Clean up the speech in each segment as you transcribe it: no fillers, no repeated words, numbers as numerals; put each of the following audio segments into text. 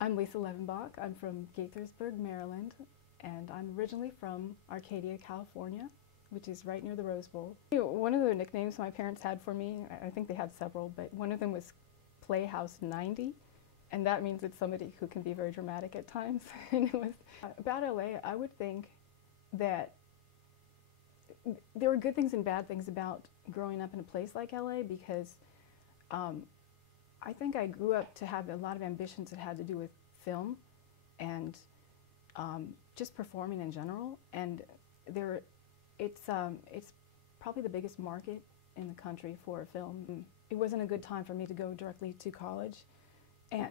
I'm Lisa Levenbach. I'm from Gaithersburg, Maryland, and I'm originally from Arcadia, California, which is right near the Rose Bowl. You know, one of the nicknames my parents had for me, I think they had several, but one of them was Playhouse 90, and that means it's somebody who can be very dramatic at times. And it was about LA. I would think that there were good things and bad things about growing up in a place like LA because I think I grew up to have a lot of ambitions that had to do with film and just performing in general. And it's probably the biggest market in the country for film. It wasn't a good time for me to go directly to college, and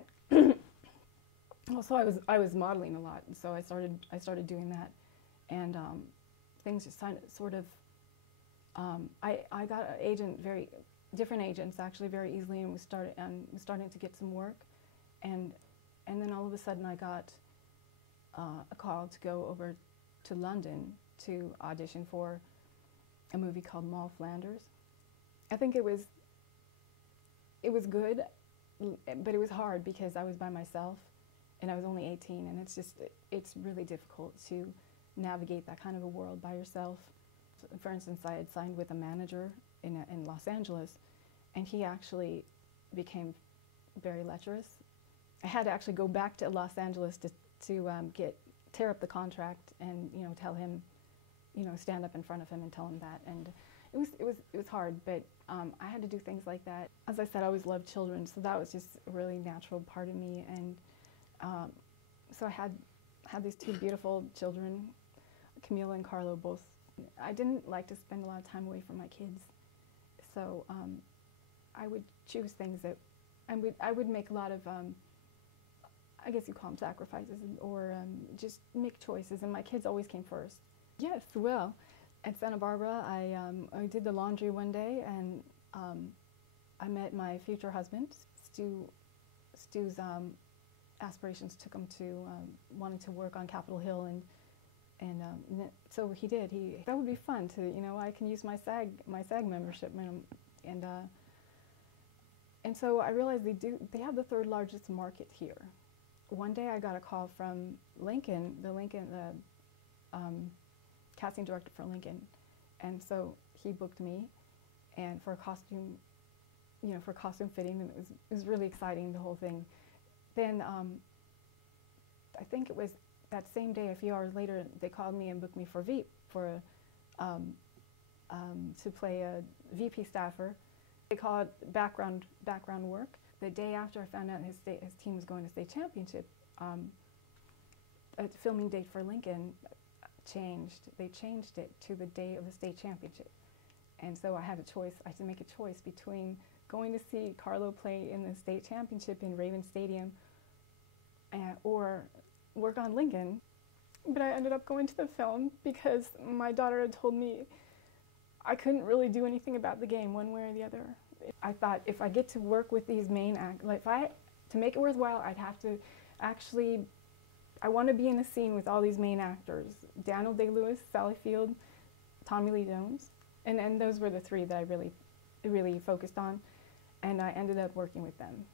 also I was modeling a lot, and so I started doing that, and things just sort of I got an agent, different agents actually, very easily, and was starting to get some work, and then all of a sudden I got a call to go over to London to audition for a movie called Moll Flanders. I think it was good, but it was hard because I was by myself and I was only 18, and it's really difficult to navigate that kind of a world by yourself. For instance, I had signed with a manager in Los Angeles, and he actually became very lecherous. I had to actually go back to Los Angeles to tear up the contract and tell him, stand up in front of him and tell him that. And it was hard, but I had to do things like that. As I said, I always loved children, so that was just a really natural part of me. And so I had these two beautiful children, Camila and Carlo, both. I didn't like to spend a lot of time away from my kids, so I would choose things that I would make a lot of I guess you call them sacrifices, or just make choices, and my kids always came first. Yes, well, at Santa Barbara, I did the laundry one day, and I met my future husband. Stu's aspirations took him to wanting to work on Capitol Hill, and so he did. That would be fun to, I can use my SAG membership, and so I realized they have the third largest market here. One day I got a call from Lincoln, the casting director for Lincoln, and so he booked me, and for costume fitting, and it was really exciting, the whole thing. Then I think it was that same day, a few hours later, they called me and booked me for Veep to play a VP staffer. They call it background work. The day after I found out his team was going to state championship, a filming date for Lincoln changed. They changed it to the day of the state championship, and so I had to make a choice between going to see Carlo play in the state championship in Raven Stadium, or work on Lincoln. But I ended up going to the film because my daughter had told me I couldn't really do anything about the game one way or the other. I thought if I get to work with these main actors, to make it worthwhile, I'd have to actually, I want to be in the scene with all these main actors: Daniel Day-Lewis, Sally Field, Tommy Lee Jones, and those were the three that I really focused on, and I ended up working with them.